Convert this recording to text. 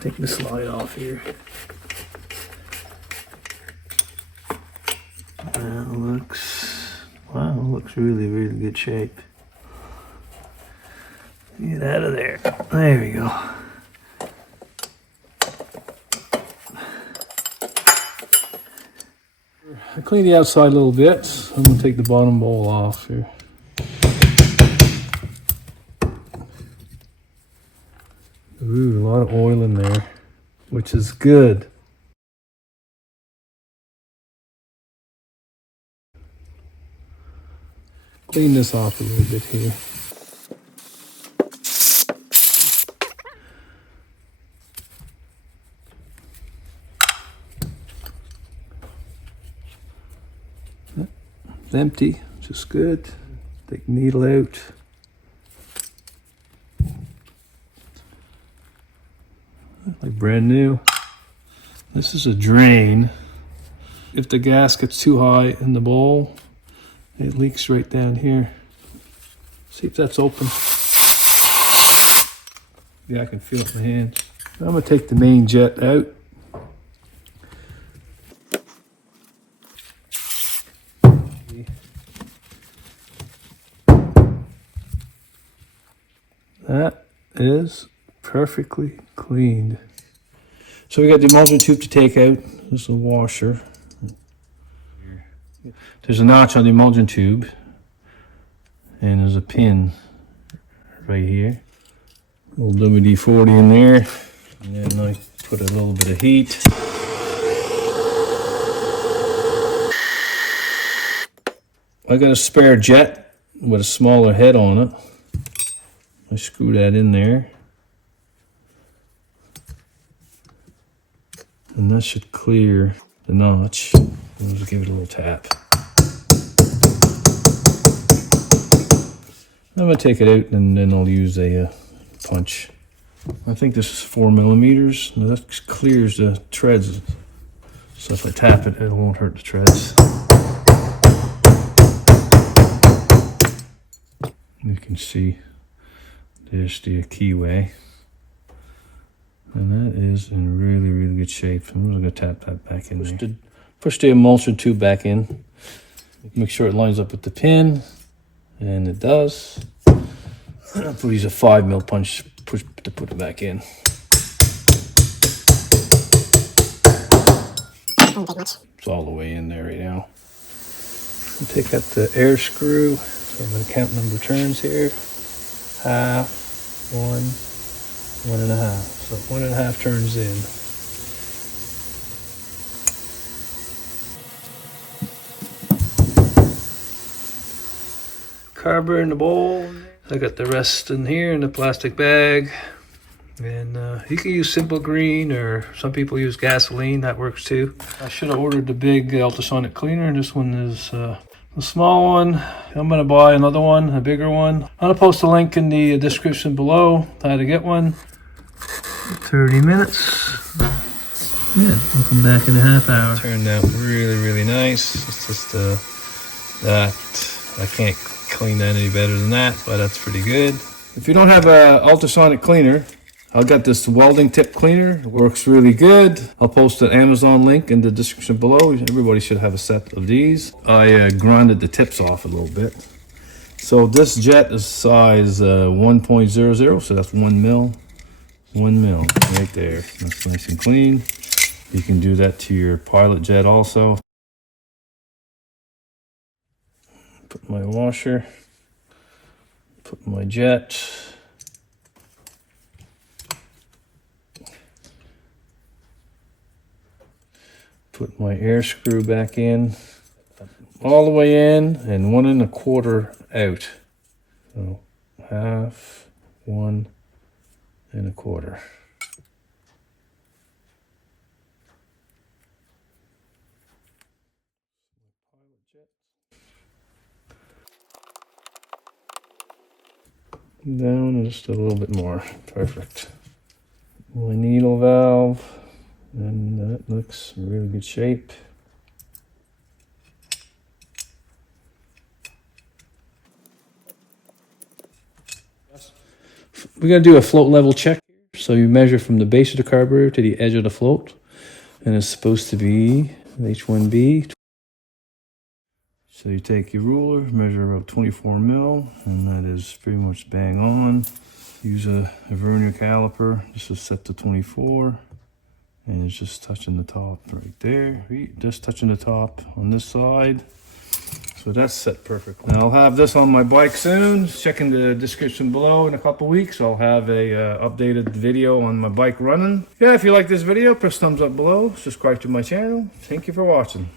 Take the slide off here. That looks really, really good shape. Get out of there. There we go. I clean the outside a little bit. I'm gonna take the bottom bowl off here. Ooh, a lot of oil in there, which is good. Clean this off a little bit here. It's empty, which is good. Take the needle out. Like brand new. This is a drain. If the gas gets too high in the bowl, it leaks right down here. See if that's open. Yeah, I can feel it in my hands. I'm gonna take the main jet out. That is perfectly cleaned. So we got the emulsion tube to take out. This is a washer. There's a notch on the emulsion tube, and there's a pin right here. A little WD-40 in there, and then I put a little bit of heat. I got a spare jet with a smaller head on it. I screw that in there. And that should clear the notch. We'll just give it a little tap. I'm gonna take it out and then I'll use a punch. I think this is 4 millimeters. Now that clears the treads. So if I tap it, it won't hurt the treads. You can see there's the keyway. And that is in really, really good shape. I'm just gonna tap that back in there. Push the emulsion tube back in. Make sure it lines up with the pin. And it does. I'll use a 5 mil punch push to put it back in. It's all the way in there right now. I'll take out the air screw. So I'm gonna count number of turns here. Half, 1, 1.5. So 1.5 turns in. Carburetor in the bowl. I got the rest in here in the plastic bag. And you can use simple green, or some people use gasoline. That works too. I should have ordered the big ultrasonic cleaner. This one is the small one. I'm going to buy another one, a bigger one. I'm going to post a link in the description below how to get one. 30 minutes. Yeah, I'll come back in a half hour. Turned out really, really nice. It's just that I can't clean that any better than that, but that's pretty good. If you don't have an ultrasonic cleaner, I've got this welding tip cleaner. It works really good. I'll post an Amazon link in the description below. Everybody should have a set of these. I grinded the tips off a little bit. So this jet is size 1.00, so that's 1 mil. 1 mil right there. That's nice and clean. You can do that to your pilot jet also. Put my washer, put my jet. Put my air screw back in, all the way in, and 1 1/4 out. So half, 1 1/4. Down just a little bit more. Perfect. My needle valve, and that looks in really good shape. We're going to do a float level check. So you measure from the base of the carburetor to the edge of the float. And it's supposed to be H1B. So you take your ruler, measure about 24 mil, and that is pretty much bang on. Use a vernier caliper. This is set to 24. And it's just touching the top right there. Just touching the top on this side. So that's set perfectly. Now I'll have this on my bike soon. Check in the description below. In a couple weeks, I'll have a updated video on my bike running. Yeah, if you like this video, press thumbs up below. Subscribe to my channel. Thank you for watching.